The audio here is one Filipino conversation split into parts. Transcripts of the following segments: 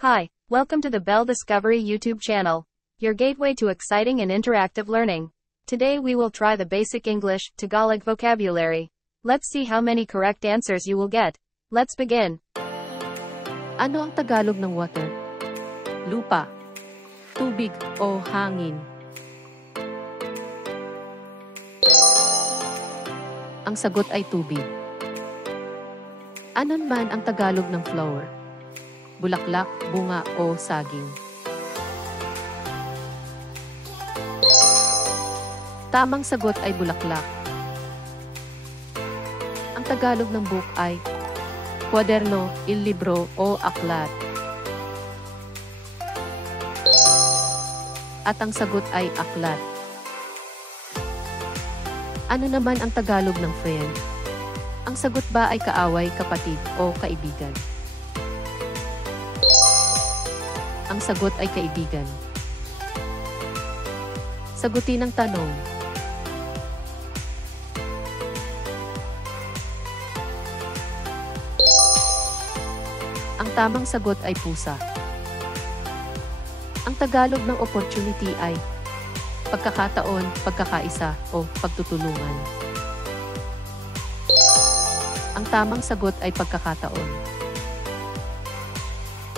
Hi, welcome to the Bell Discovery YouTube channel, your gateway to exciting and interactive learning. Today we will try the basic English, Tagalog vocabulary. Let's see how many correct answers you will get. Let's begin. Ano ang Tagalog ng water? Lupa, tubig o hangin? Ang sagot ay tubig. Ano naman ang Tagalog ng flower? Bulaklak, bunga o saging? Tamang sagot ay bulaklak. Ang Tagalog ng book ay kwaderno, libro o aklat. At ang sagot ay aklat. Ano naman ang Tagalog ng friend? Ang sagot ba ay kaaway, kapatid o kaibigan? Ang sagot ay kaibigan. Sagutin ang tanong. Ang tamang sagot ay pusa. Ang Tagalog ng opportunity ay pagkakataon, pagkakaisa, o pagtutulungan. Ang tamang sagot ay pagkakataon.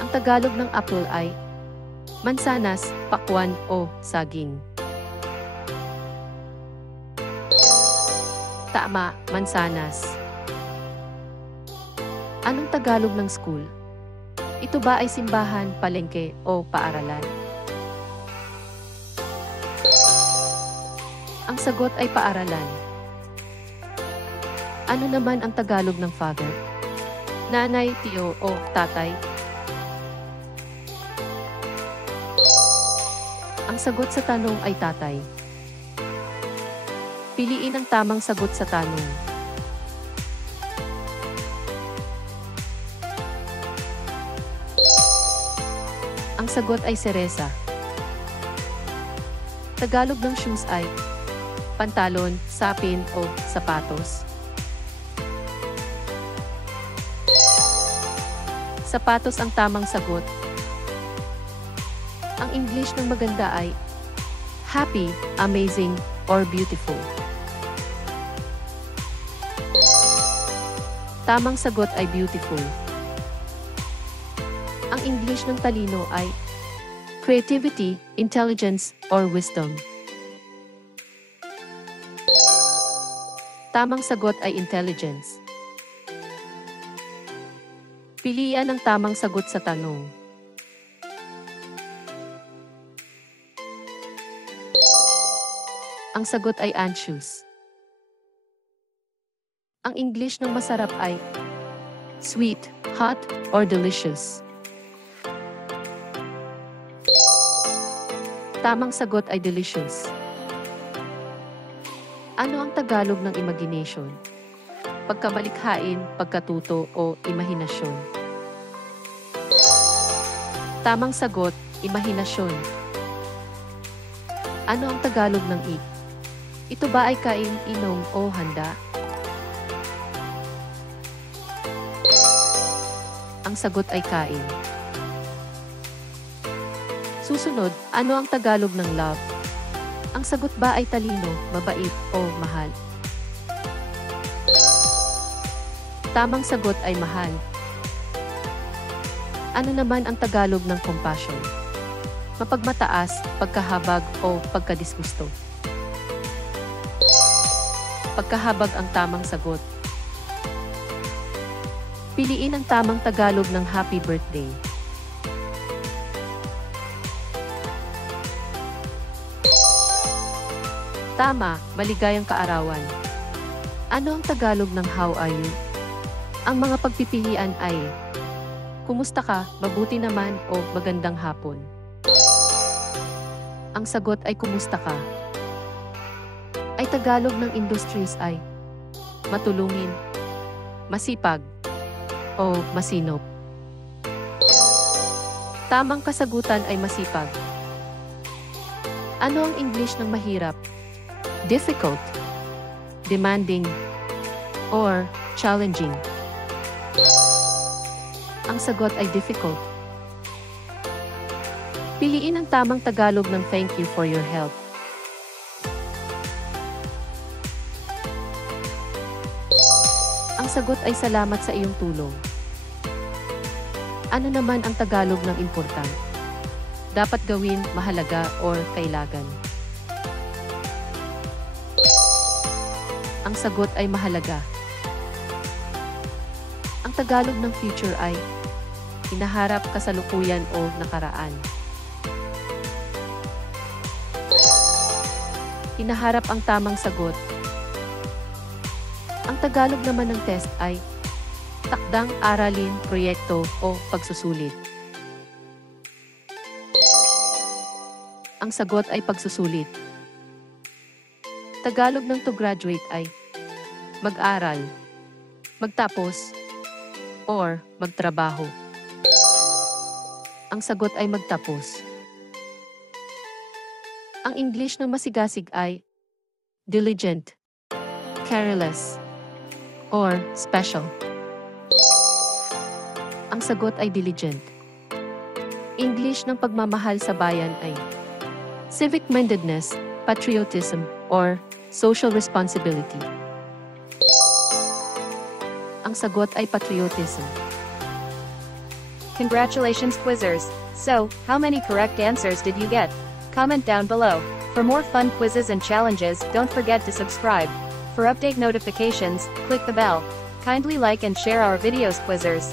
Ang Tagalog ng apple ay mansanas, pakwan, o saging. Tama, mansanas. Anong Tagalog ng school? Ito ba ay simbahan, palengke, o paaralan? Ang sagot ay paaralan. Ano naman ang Tagalog ng father? Nanay, tiyo, o tatay? Ang sagot sa tanong ay tatay. Piliin ang tamang sagot sa tanong. Ang sagot ay seresa. Tagalog ng shoes ay pantalon, sapin, o sapatos. Sapatos ang tamang sagot. Ang English ng maganda ay happy, amazing, or beautiful. Tamang sagot ay beautiful. Ang English ng talino ay creativity, intelligence, or wisdom. Tamang sagot ay intelligence. Pilian ang tamang sagot sa tanong. Ang sagot ay anxious. Ang English ng masarap ay sweet, hot, or delicious. Tamang sagot ay delicious. Ano ang Tagalog ng imagination? Pagkamalikhain, pagkatuto, o imahinasyon? Tamang sagot, imahinasyon. Ano ang Tagalog ng eat? Ito ba ay kain, inom, o handa? Ang sagot ay kain. Susunod, ano ang Tagalog ng love? Ang sagot ba ay talino, mabait, o mahal? Tamang sagot ay mahal. Ano naman ang Tagalog ng compassion? Mapagmataas, pagkahabag, o pagkadisgusto? Pagkahabag ang tamang sagot. Piliin ang tamang Tagalog ng happy birthday. Tama, maligayang kaarawan. Ano ang Tagalog ng how are you? Ang mga pagpipilian ay kumusta ka, mabuti naman, o magandang hapon. Ang sagot ay kumusta ka. Ay Tagalog ng industries ay matulungin, masipag, o masinop. Tamang kasagutan ay masipag. Ano ang English ng mahirap? Difficult, demanding, or challenging? Ang sagot ay difficult. Piliin ang tamang Tagalog ng thank you for your help. Ang sagot ay salamat sa iyong tulong. Ano naman ang Tagalog ng important? Dapat gawin, mahalaga, or kailangan? Ang sagot ay mahalaga. Ang Tagalog ng future ay hinaharap, kasalukuyan, o nakaraan. Hinaharap ang tamang sagot. Ang Tagalog naman ng test ay takdang, aralin, proyekto, o pagsusulit. Ang sagot ay pagsusulit. Tagalog ng to graduate ay mag-aral, magtapos, or magtrabaho. Ang sagot ay magtapos. Ang English ng masigasig ay diligent, careless, or special. Ang sagot ay diligent. English ng pagmamahal sa bayan ay civic-mindedness, patriotism, or social responsibility. Ang sagot ay patriotism. Congratulations, quizzers! So, how many correct answers did you get? Comment down below. For more fun quizzes and challenges, don't forget to subscribe. For update notifications, click the bell. Kindly like and share our videos, quizzers.